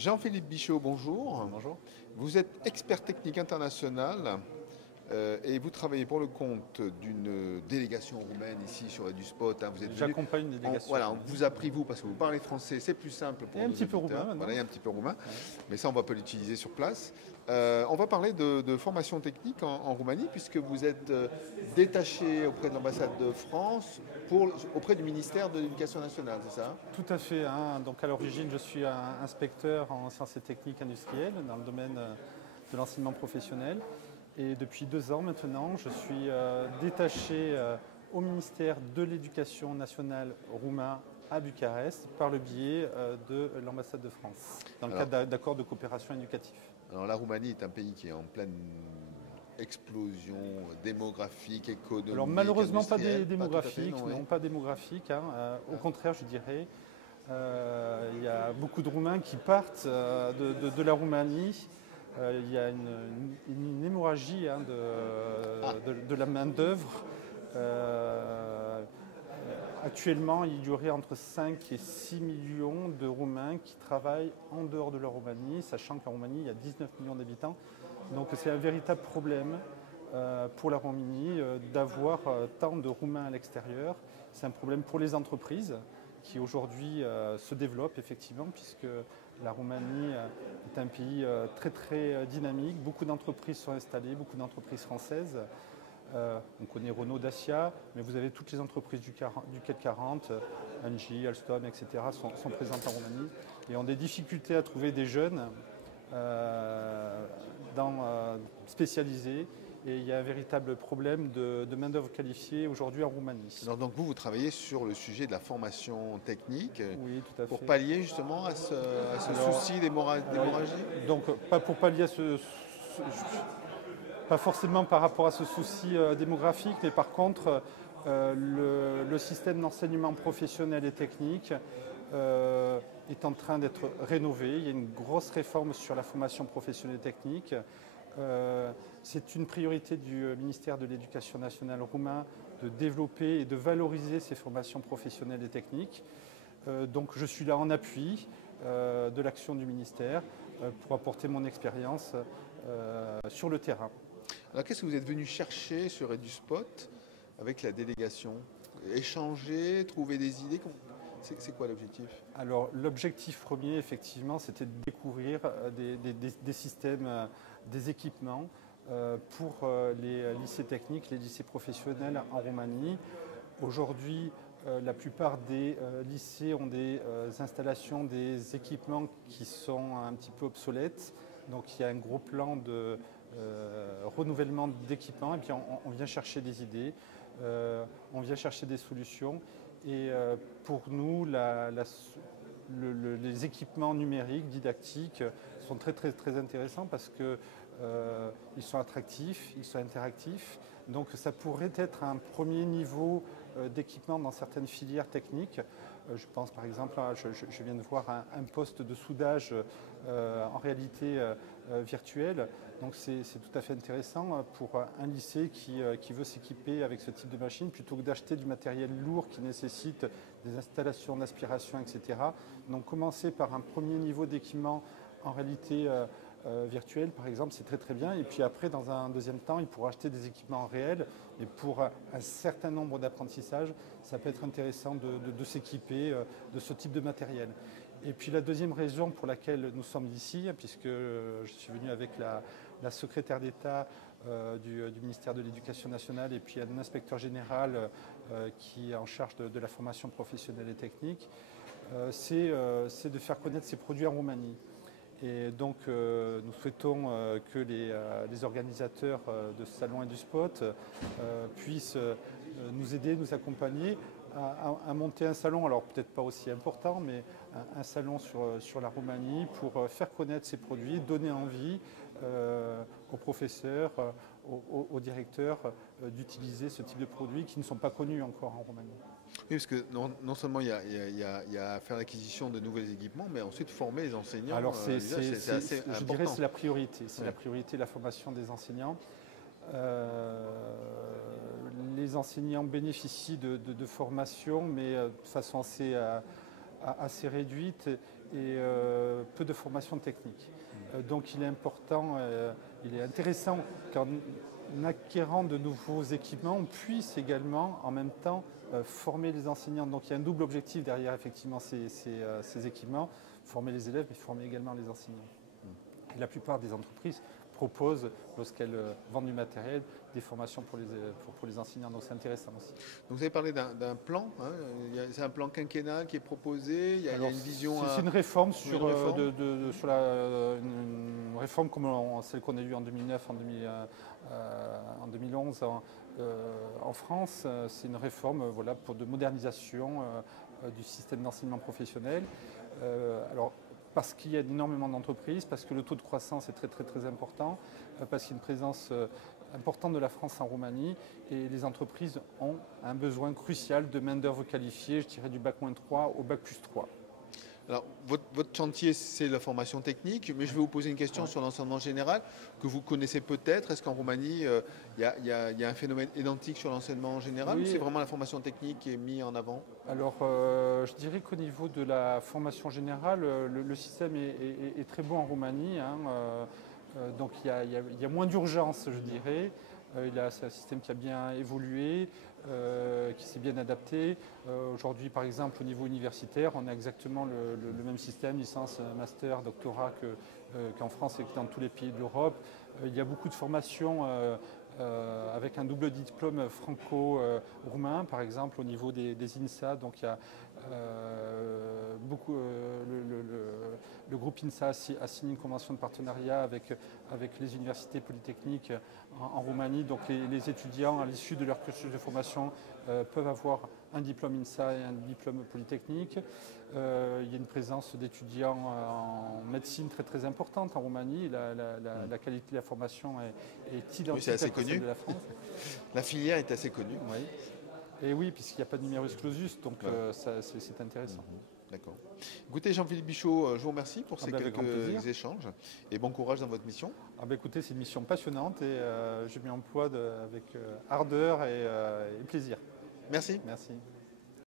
Jean-Philippe Bichot, bonjour. Bonjour. Vous êtes expert technique international et vous travaillez pour le compte d'une délégation roumaine ici sur EduSpot. Vous êtes venu- J'accompagne une délégation. Voilà, on vous a pris vous parce que vous parlez français, c'est plus simple pour Et un nos petit peu auditeurs. roumain maintenant. Voilà, il y a un petit peu roumain, Ouais. mais ça on va pas l'utiliser sur place. On va parler de formation technique en Roumanie puisque vous êtes détaché auprès de l'ambassade de France auprès du ministère de l'Éducation nationale, c'est ça? Tout à fait. Donc à l'origine, je suis un inspecteur en sciences et techniques industrielles dans le domaine de l'enseignement professionnel. Et depuis 2 ans maintenant, je suis détaché au ministère de l'Éducation nationale roumain à Bucarest par le biais de l'ambassade de France, dans le cadre d'accords de coopération éducatif. Alors la Roumanie est un pays qui est en pleine explosion démographique, économique, Alors malheureusement pas industrielle. démographique, Pas tout à fait, non, pas démographique. Au contraire, je dirais, il y a beaucoup de Roumains qui partent de la Roumanie. Il y a une hémorragie de la main-d'œuvre. Actuellement, il y aurait entre 5 et 6 millions de Roumains qui travaillent en dehors de la Roumanie, sachant qu'en Roumanie, il y a 19 millions d'habitants. Donc c'est un véritable problème pour la Roumanie d'avoir tant de Roumains à l'extérieur. C'est un problème pour les entreprises qui aujourd'hui se développent effectivement, puisque la Roumanie est un pays très très dynamique. Beaucoup d'entreprises sont installées, beaucoup d'entreprises françaises. On connaît Renault, Dacia, mais vous avez toutes les entreprises du CAC 40, Engie, Alstom, etc. sont présentes en Roumanie et ont des difficultés à trouver des jeunes spécialisés. Et il y a un véritable problème de main-d'œuvre qualifiée aujourd'hui en Roumanie. Alors, donc vous travaillez sur le sujet de la formation technique Oui, tout à pour fait. pallier justement à ce souci d'hémorragie. Donc, pas pour pallier pas forcément par rapport à ce souci démographique, mais par contre, le système d'enseignement professionnel et technique est en train d'être rénové. Il y a une grosse réforme sur la formation professionnelle et technique. C'est une priorité du ministère de l'Éducation nationale roumain de développer et de valoriser ces formations professionnelles et techniques. Donc je suis là en appui de l'action du ministère pour apporter mon expérience sur le terrain. Alors qu'est-ce que vous êtes venu chercher sur EduSpot avec la délégation? Échanger, trouver des idées? C'est quoi l'objectif? Alors l'objectif premier, effectivement, c'était de découvrir des systèmes, des équipements pour les lycées techniques, les lycées professionnels en Roumanie. Aujourd'hui, la plupart des lycées ont des installations, des équipements qui sont un petit peu obsolètes. Donc il y a un gros plan de renouvellement d'équipements et puis on vient chercher des idées, on vient chercher des solutions. Et pour nous, les équipements numériques, didactiques, sont très très très intéressants parce qu'ils sont attractifs, ils sont interactifs. Donc ça pourrait être un premier niveau d'équipement dans certaines filières techniques. Je pense par exemple, je viens de voir un poste de soudage en réalité virtuelle. Donc c'est tout à fait intéressant pour un lycée qui veut s'équiper avec ce type de machine plutôt que d'acheter du matériel lourd qui nécessite des installations d'aspiration, etc. Donc commencer par un premier niveau d'équipement en réalité virtuelle, par exemple, c'est très très bien. Et puis après, dans un deuxième temps, il pourra acheter des équipements réels. Et pour un certain nombre d'apprentissages, ça peut être intéressant de s'équiper de ce type de matériel. Et puis la deuxième raison pour laquelle nous sommes ici, puisque je suis venu avec la secrétaire d'État du ministère de l'Éducation nationale et puis un inspecteur général qui est en charge de la formation professionnelle et technique, c'est de faire connaître ces produits en Roumanie. Et donc nous souhaitons que les organisateurs de ce salon EduSpot puissent nous aider, nous accompagner à monter un salon, alors peut-être pas aussi important, mais un salon sur la Roumanie pour faire connaître ces produits, donner envie aux professeurs, aux directeurs d'utiliser ce type de produits qui ne sont pas connus encore en Roumanie. Oui, parce que non seulement il y a à faire l'acquisition de nouveaux équipements, mais ensuite former les enseignants. Alors c'est assez important. je dirais que c'est la priorité, c'est la priorité, la formation des enseignants. Les enseignants bénéficient de formation, mais de façon assez assez réduite et peu de formation technique. Donc il est important, il est intéressant qu'en acquérant de nouveaux équipements, on puisse également en même temps former les enseignants. Donc il y a un double objectif derrière effectivement ces équipements, former les élèves mais former également les enseignants. Et la plupart des entreprises proposent, lorsqu'elles vendent du matériel, des formations pour les enseignants. Donc c'est intéressant aussi. Donc vous avez parlé d'un plan, hein, c'est un plan quinquennal qui est proposé, il y a une vision C'est une réforme sur une réforme comme celle qu'on a eue en 2009, en 2011 en France. C'est une réforme de modernisation du système d'enseignement professionnel. Parce qu'il y a énormément d'entreprises, parce que le taux de croissance est très très très important, parce qu'il y a une présence importante de la France en Roumanie et les entreprises ont un besoin crucial de main-d'œuvre qualifiée, je dirais du bac-3 au bac+3. Alors, votre chantier, c'est la formation technique, mais je vais vous poser une question sur l'enseignement général que vous connaissez peut-être. Est-ce qu'en Roumanie, il y a un phénomène identique sur l'enseignement général ou c'est vraiment la formation technique qui est mise en avant? Alors, je dirais qu'au niveau de la formation générale, le système est très bon en Roumanie. Donc, il y a moins d'urgence, je dirais. C'est un système qui a bien évolué, qui s'est bien adapté. Aujourd'hui, par exemple, au niveau universitaire, on a exactement le même système, licence, master, doctorat qu'en France et que dans tous les pays de l'Europe. Il y a beaucoup de formations avec un double diplôme franco-roumain, par exemple, au niveau des INSA. Donc, il y a le groupe INSA a signé une convention de partenariat avec les universités polytechniques en Roumanie. Donc les étudiants, à l'issue de leur cursus de formation, peuvent avoir un diplôme INSA et un diplôme polytechnique. Il y a une présence d'étudiants en médecine très très importante en Roumanie. La qualité de la formation est identique oui, c'est assez à celle connu. de la France. La filière est assez connue. Oui. Et oui, puisqu'il n'y a pas de numerus clausus, donc voilà. C'est intéressant. D'accord. Écoutez, Jean-Philippe Bichot, je vous remercie pour ces quelques échanges et bon courage dans votre mission. Écoutez, c'est une mission passionnante et je m'y emploie avec ardeur et plaisir. Merci. Merci.